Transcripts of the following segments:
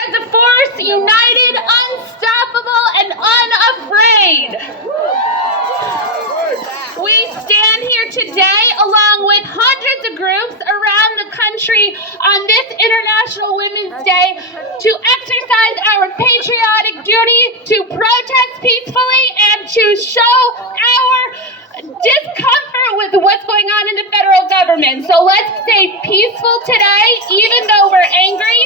As a force, united, unstoppable, and unafraid. We stand here today along with hundreds of groups around the country on this International Women's Day to exercise our patriotic duty to protest peacefully and to show our discomfort with what's going on in the federal government. So let's stay peaceful today, even though we're angry.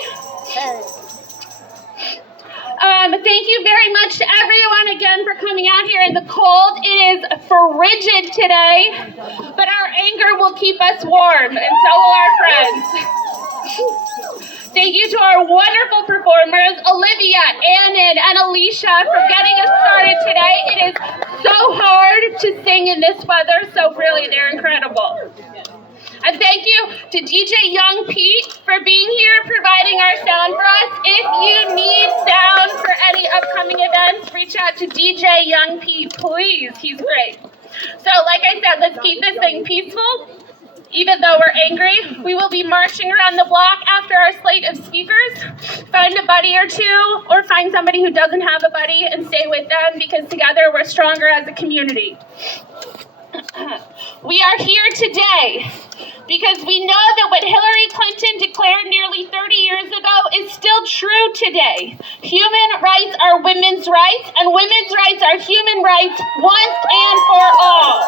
Thank you very much to everyone again for coming out here in the cold. It is frigid today, but our anger will keep us warm, and so will our friends. Thank you to our wonderful performers, Olivia, Annan, and Alicia, for getting us started today. It is so hard to sing in this weather, so really, they're incredible. And thank you to DJ Young Pete for being here, providing our sound for us. If you need sound for any upcoming events, reach out to DJ Young Pete, please. He's great. So, like I said, let's keep this thing peaceful. Even though we're angry, we will be marching around the block after our slate of speakers. Find a buddy or two, or find somebody who doesn't have a buddy and stay with them, because together we're stronger as a community. We are here today because we know that what Hillary Clinton declared nearly 30 years ago is still true today. Human rights are women's rights, and women's rights are human rights once and for all.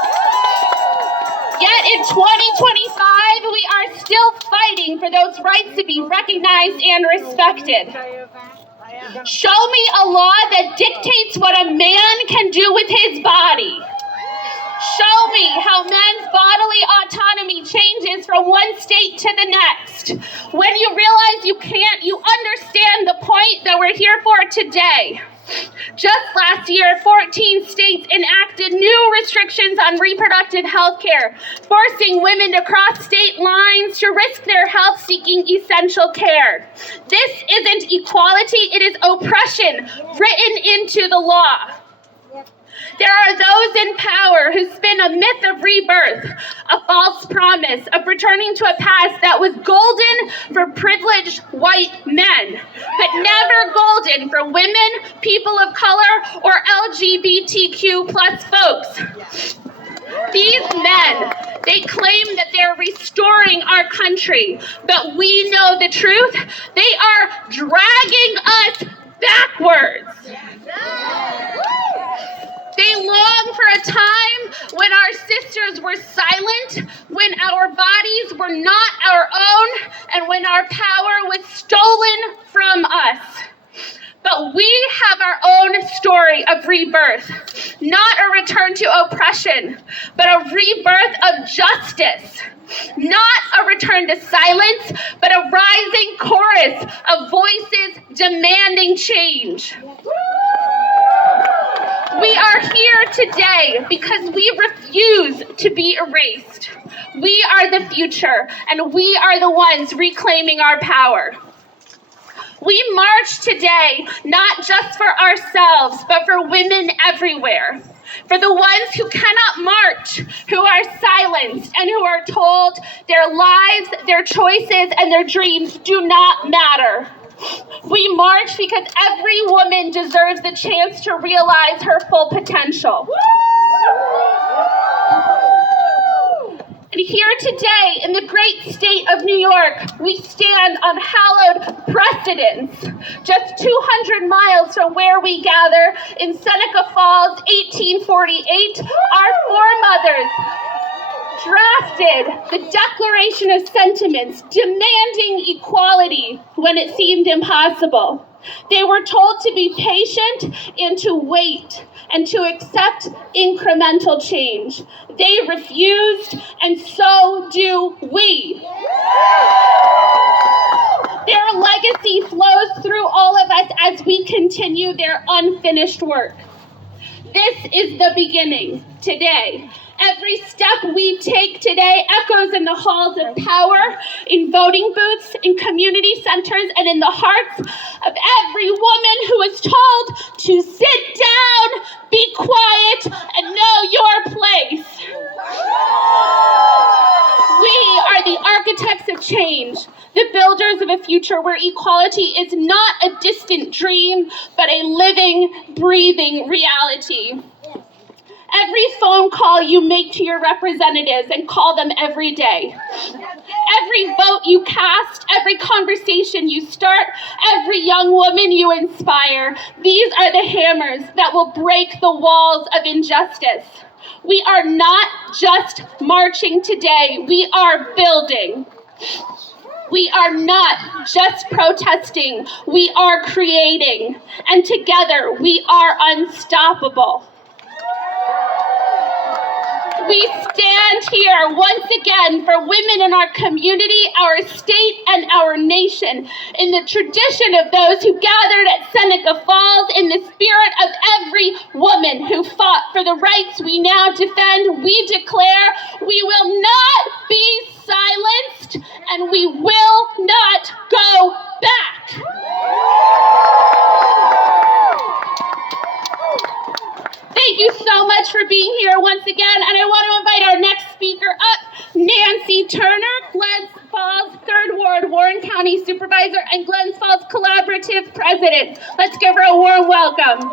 Yet in 2025, we are still fighting for those rights to be recognized and respected. Show me a law that dictates what a man can do with his body. Show me how men's bodily autonomy changes from one state to the next. When you realize you can't, you understand the point that we're here for today. Just last year, 14 states enacted new restrictions on reproductive health care, forcing women to cross state lines to risk their health seeking essential care. This isn't equality, it is oppression written into the law. There are those in power who spin a myth of rebirth, a false promise of returning to a past that was golden for privileged white men, but never golden for women, people of color, or LGBTQ plus folks. These men, they claim that they're restoring our country, but we know the truth. They are dragging us backwards. They long for a time when our sisters were silent, when our bodies were not our own, and when our power was stolen from us. But we have our own story of rebirth, not a return to oppression, but a rebirth of justice. Not a return to silence, but a rising chorus of voices demanding change. We are here today because we refuse to be erased. We are the future, and we are the ones reclaiming our power. We march today not just for ourselves, but for women everywhere. For the ones who cannot march, who are silenced, and who are told their lives, their choices, and their dreams do not matter. We march because every woman deserves the chance to realize her full potential. And here today, in the great state of New York, we stand on hallowed precedents. Just 200 miles from where we gather in Seneca Falls, 1848, our foremothers drafted the Declaration of Sentiments demanding equality when it seemed impossible. They were told to be patient and to wait and to accept incremental change. They refused, and so do we. Their legacy flows through all of us as we continue their unfinished work. This is the beginning today. Every step we take today echoes in the halls of power, in voting booths, in community centers, and in the hearts of every woman who is told to sit down, be quiet, and know your place. We are the architects of change, the builders of a future where equality is not a distant dream, but a living, breathing reality. Every phone call you make to your representatives, and call them every day. Every vote you cast, every conversation you start, every young woman you inspire, these are the hammers that will break the walls of injustice. We are not just marching today, we are building. We are not just protesting, we are creating. And together, we are unstoppable. We stand here once again for women in our community, our state, and our nation, in the tradition of those who gathered at Seneca Falls, in the spirit of every woman who fought for the rights we now defend. We declare we will not be silenced, and we will not go back. Thank you so much for being here once again, and I want to invite our next speaker up, Nancy Turner, Glens Falls 3rd Ward Warren County Supervisor and Glens Falls Collaborative President. Let's give her a warm welcome.